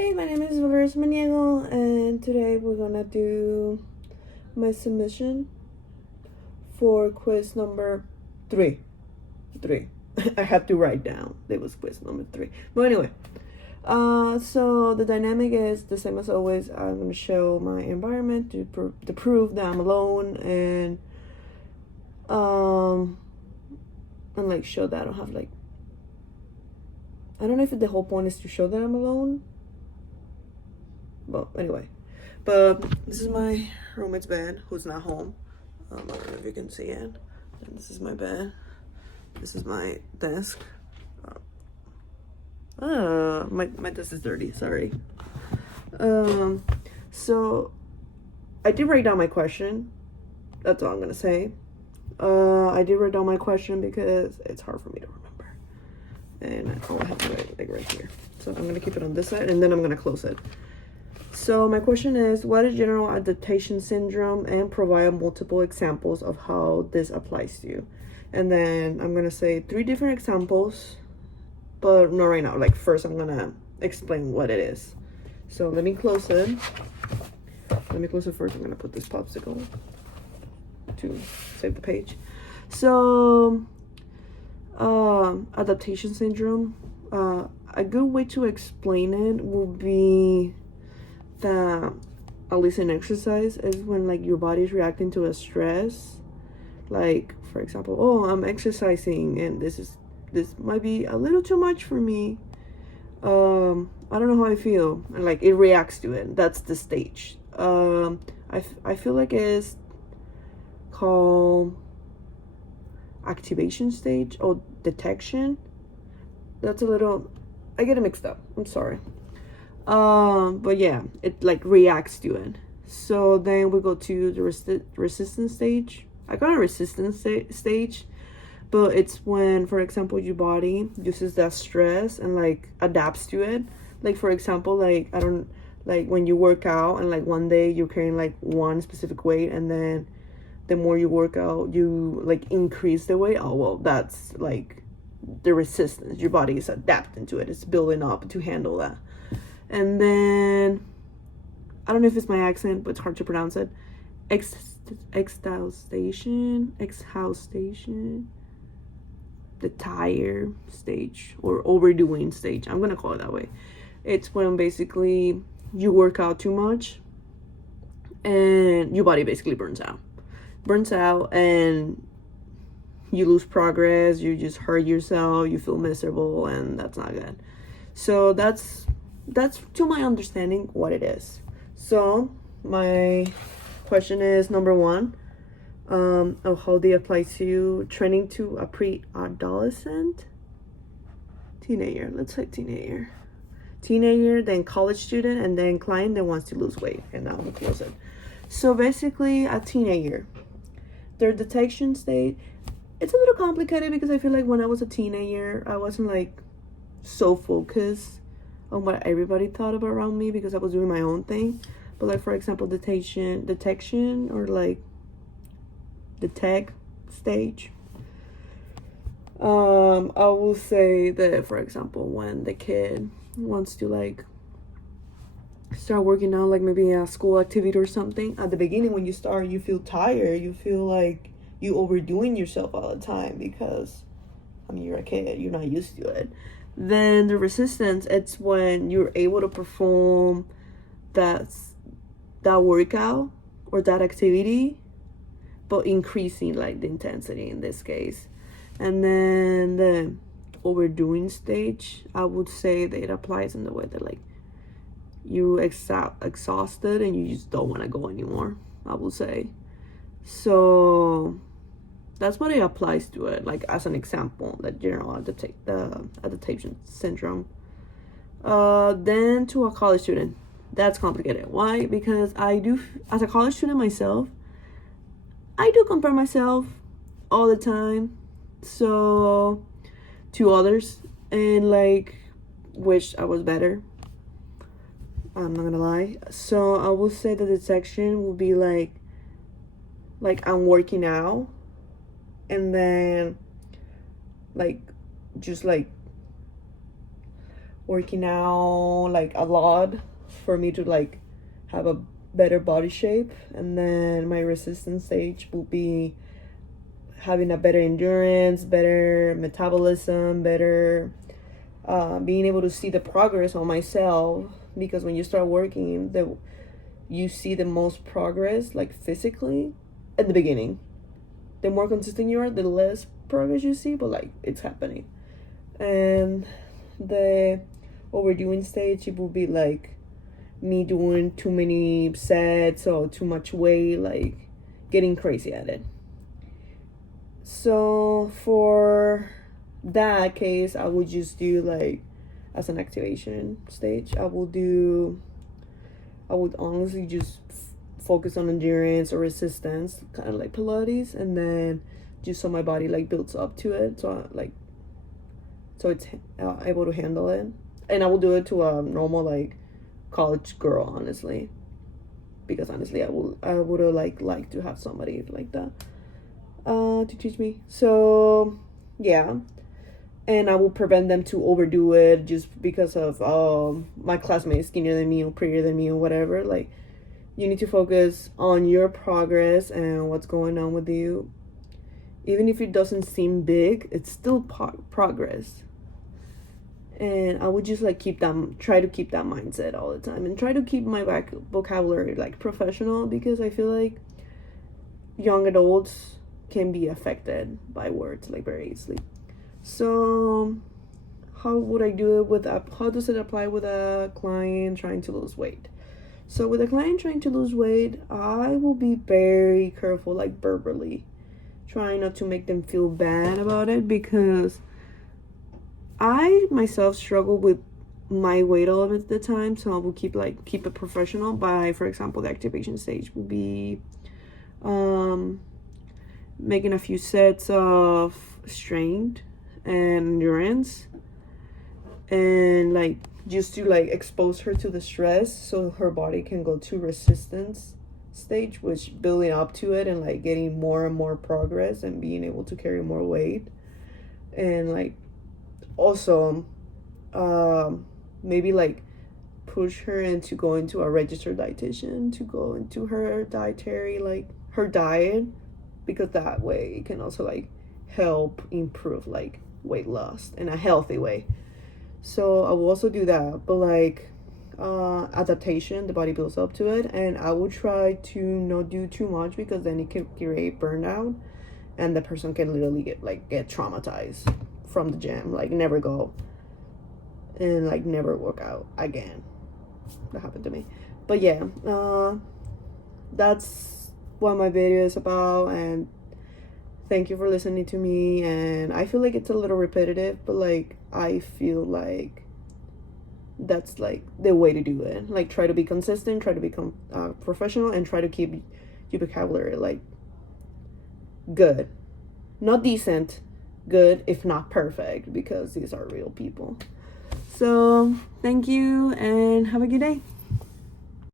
Hey, my name is Dolores Maniego, and today we're gonna do my submission for quiz number 3. 3. I had to write down. It was quiz number 3. But anyway, so the dynamic is the same as always. I'm gonna show my environment to prove that I'm alone, and like show that I don't have like. I don't know if the whole point is to show that I'm alone. Well, anyway, but this is my roommate's bed, who's not home. I don't know if you can see it. And this is my bed. This is my desk. My desk is dirty. Sorry. So I did write down my question. That's all I'm gonna say. I did write down my question because it's hard for me to remember, and I have to write like right here. So I'm gonna keep it on this side, and then I'm gonna close it. So my question is, what is general adaptation syndrome, and provide multiple examples of how this applies to you. And then I'm gonna say 3 different examples, but not right now. Like first I'm gonna explain what it is. So let me close it. Let me close it first. I'm gonna put this popsicle to save the page. So adaptation syndrome, a good way to explain it will be that, at least in exercise, is when like your body's reacting to a stress. Like for example, oh, I'm exercising and this might be a little too much for me. I don't know how I feel, and like it reacts to it. That's the stage. I feel like it's called activation stage or detection. That's a little, I get it mixed up, I'm sorry. But yeah, it like reacts to it. So then we go to the resistance stage. I got a resistance stage, but it's when, for example, your body uses that stress and like adapts to it. Like for example, like when you work out and like one day you're carrying like one specific weight, and then the more you work out, you like increase the weight. Oh well, that's like the resistance. Your body is adapting to it. It's building up to handle that. And then, I don't know if it's my accent, but it's hard to pronounce it. Exhaustion, the tire stage, or overdoing stage. I'm gonna call it that way. It's when basically you work out too much and your body basically burns out, and you lose progress, you just hurt yourself, you feel miserable, and that's not good. So that's to my understanding what it is. So my question is number 1, of how they apply to training to a pre-adolescent, teenager. Let's say teenager, then college student, and then client that wants to lose weight. And now we'll close it. So basically, a teenager, their detection state, it's a little complicated because I feel like when I was a teenager, I wasn't like so focused on what everybody thought about around me because I was doing my own thing. But like for example, detection or like detect stage, I will say that, for example, when the kid wants to like start working out, like maybe a school activity or something, at the beginning when you start, you feel tired, you feel like you overdoing yourself all the time because you're a kid, you're not used to it. Then the resistance, it's when you're able to perform that workout or that activity, but increasing like the intensity in this case. And then the overdoing stage, I would say that it applies in the way that like you exhausted and you just don't want to go anymore, I would say. So that's what it applies to it, like as an example, that general adaptation syndrome. Then to a college student, that's complicated. Why? Because I do, as a college student myself, I do compare myself all the time, so to others, and like wish I was better. I'm not gonna lie. So I will say that the section will be like I'm working out, and then like just like working out like a lot for me to like have a better body shape. And then my resistance stage will be having a better endurance, better metabolism, better being able to see the progress on myself, because when you start working, you see the most progress like physically at the beginning. The more consistent you are, the less progress you see, but like it's happening. And the overdoing stage, it will be like me doing too many sets or too much weight, like getting crazy at it. So for that case, I would just do like as an activation stage, I would honestly just focus on endurance or resistance, kind of like Pilates, and then just so my body like builds up to it, so it's able to handle it. And I will do it to a normal like college girl, honestly, because honestly I would have like to have somebody like that to teach me. So yeah, and I will prevent them to overdo it just because of my classmates skinnier than me or prettier than me or whatever. Like, you need to focus on your progress and what's going on with you. Even if it doesn't seem big, it's still progress. And I would just like try to keep that mindset all the time, and try to keep my vocabulary like professional, because I feel like young adults can be affected by words like very easily. So how would I do it how does it apply with a client trying to lose weight? So with a client trying to lose weight, I will be very careful, like verbally, trying not to make them feel bad about it, because I myself struggle with my weight all of the time. So I will keep it professional by, for example, the activation stage will be making a few sets of strength and endurance, and like just to like expose her to the stress so her body can go to resistance stage, which building up to it and like getting more and more progress and being able to carry more weight. And like also maybe like push her into going to a registered dietitian to go into her dietary, like her diet, because that way it can also like help improve like weight loss in a healthy way. So I will also do that. But like adaptation, the body builds up to it, and I will try to not do too much, because then it can create burnout, and the person can literally get traumatized from the gym, like never go and like never work out again. That happened to me. But yeah, that's what my video is about, and thank you for listening to me. And I feel like it's a little repetitive, but like I feel like that's like the way to do it. Like, try to be consistent, try to become professional, and try to keep your vocabulary like good, not decent, good, if not perfect, because these are real people. So thank you and have a good day.